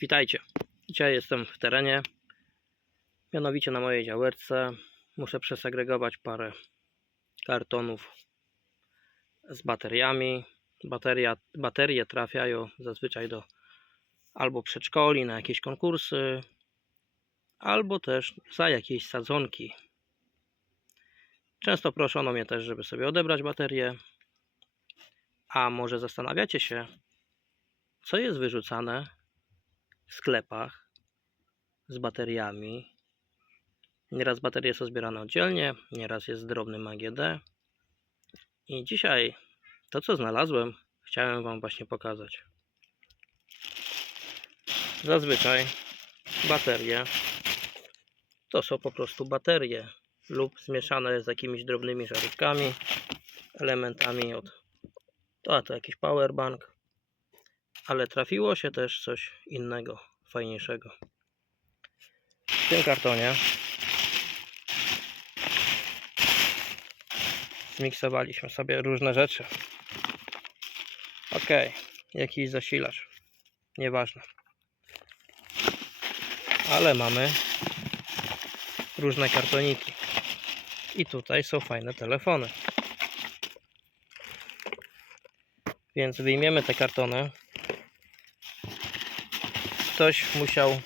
Witajcie. Dzisiaj jestem w terenie, mianowicie na mojej działeczce. Muszę przesegregować parę kartonów z bateriami. Bateria, baterie trafiają zazwyczaj do albo przedszkoli, na jakieś konkursy, albo też za jakieś sadzonki. Często proszono mnie też, żeby sobie odebrać baterie. A może zastanawiacie się, co jest wyrzucane sklepach z bateriami. Nieraz baterie są zbierane oddzielnie, nieraz jest drobnym AGD. I dzisiaj to, co znalazłem, chciałem Wam właśnie pokazać. Zazwyczaj baterie to są po prostu baterie lub zmieszane z jakimiś drobnymi żarówkami, elementami od to, a to jakiś powerbank, ale trafiło się też coś innego, fajniejszego. W tym kartonie zmiksowaliśmy sobie różne rzeczy. Ok, jakiś zasilacz, nieważne. Ale mamy różne kartoniki. I tutaj są fajne telefony. Więc wyjmiemy te kartony. Ktoś musiał.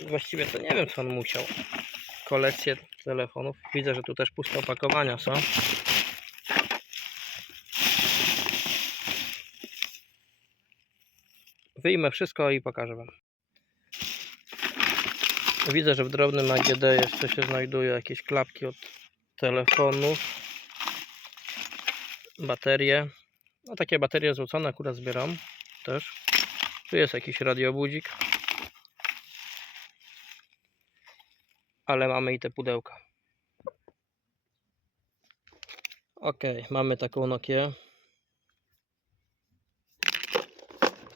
Właściwie to nie wiem, co on musiał. Kolekcję telefonów. Widzę, że tu też puste opakowania są. Wyjmę wszystko i pokażę Wam. Widzę, że w drobnym AGD jeszcze się znajdują jakieś klapki od telefonów baterie. No takie baterie złocone akurat zbieram też. Tu jest jakiś radiobudzik. Ale mamy i te pudełka. Ok, mamy taką Nokię.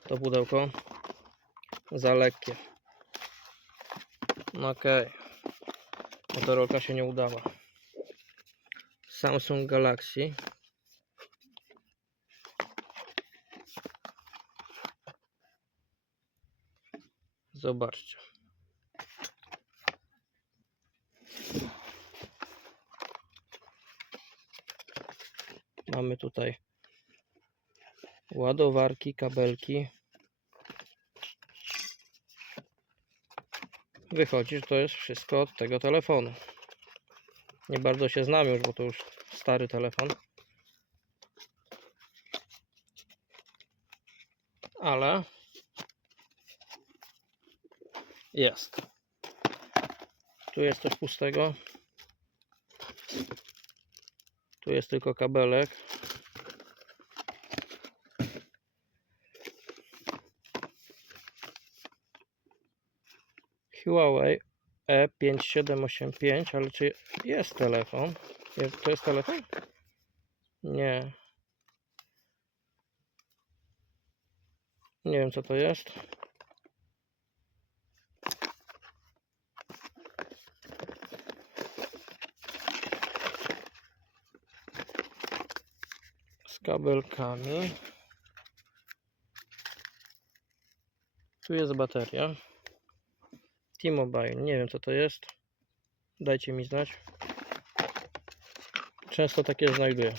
To pudełko za lekkie. No ok. Motorolka się nie udała. Samsung Galaxy Zobaczcie. Mamy tutaj ładowarki, kabelki. Wychodzi, że to jest wszystko od tego telefonu. Nie bardzo się znam już, bo to już stary telefon. Ale jest. Tu jest coś pustego. Tu jest tylko kabelek. Huawei E E5785, ale czy jest telefon? Jest, to jest telefon? Nie. Nie wiem co to jest. Kabelkami. Tu jest bateria. T-Mobile, nie wiem co to jest. Dajcie mi znać. Często takie znajduję.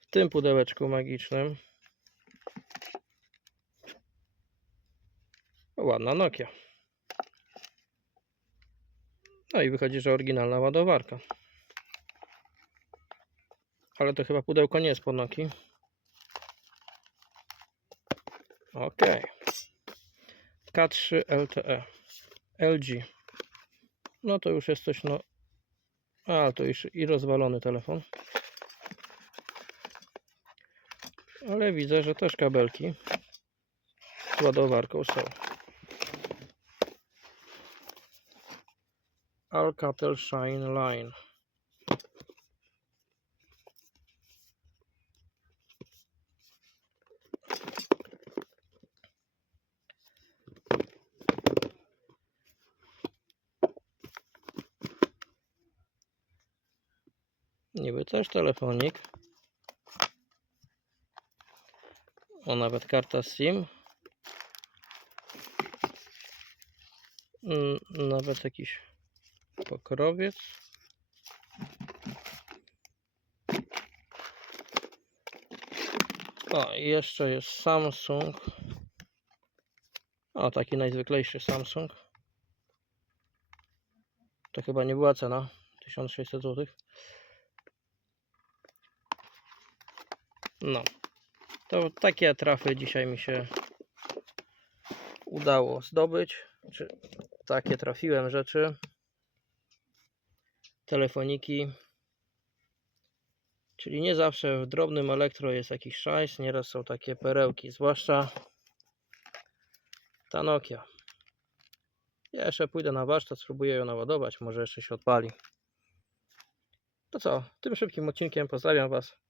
W tym pudełeczku magicznym ładna Nokia. No i wychodzi, że oryginalna ładowarka. Ale to chyba pudełko nie jest po Nokii. Ok. K3 LTE. LG. No to już jest coś, no. A, to już i rozwalony telefon. Ale widzę, że też kabelki z ładowarką są. Alcatel Shine Line. niby też telefonik. O, nawet karta SIM. Mm, nawet jakiś pokrowiec. O, jeszcze jest Samsung. O, taki najzwyklejszy Samsung. To chyba nie była cena. 1600 złotych. No. To takie trafy dzisiaj mi się udało zdobyć. Czy takie trafiłem rzeczy. Telefoniki. Czyli nie zawsze w drobnym elektro jest jakiś szajs, nieraz są takie perełki, zwłaszcza ta Nokia. Ja jeszcze pójdę na warsztat, spróbuję ją naładować, może jeszcze się odpali. To co, tym szybkim odcinkiem pozdrawiam Was,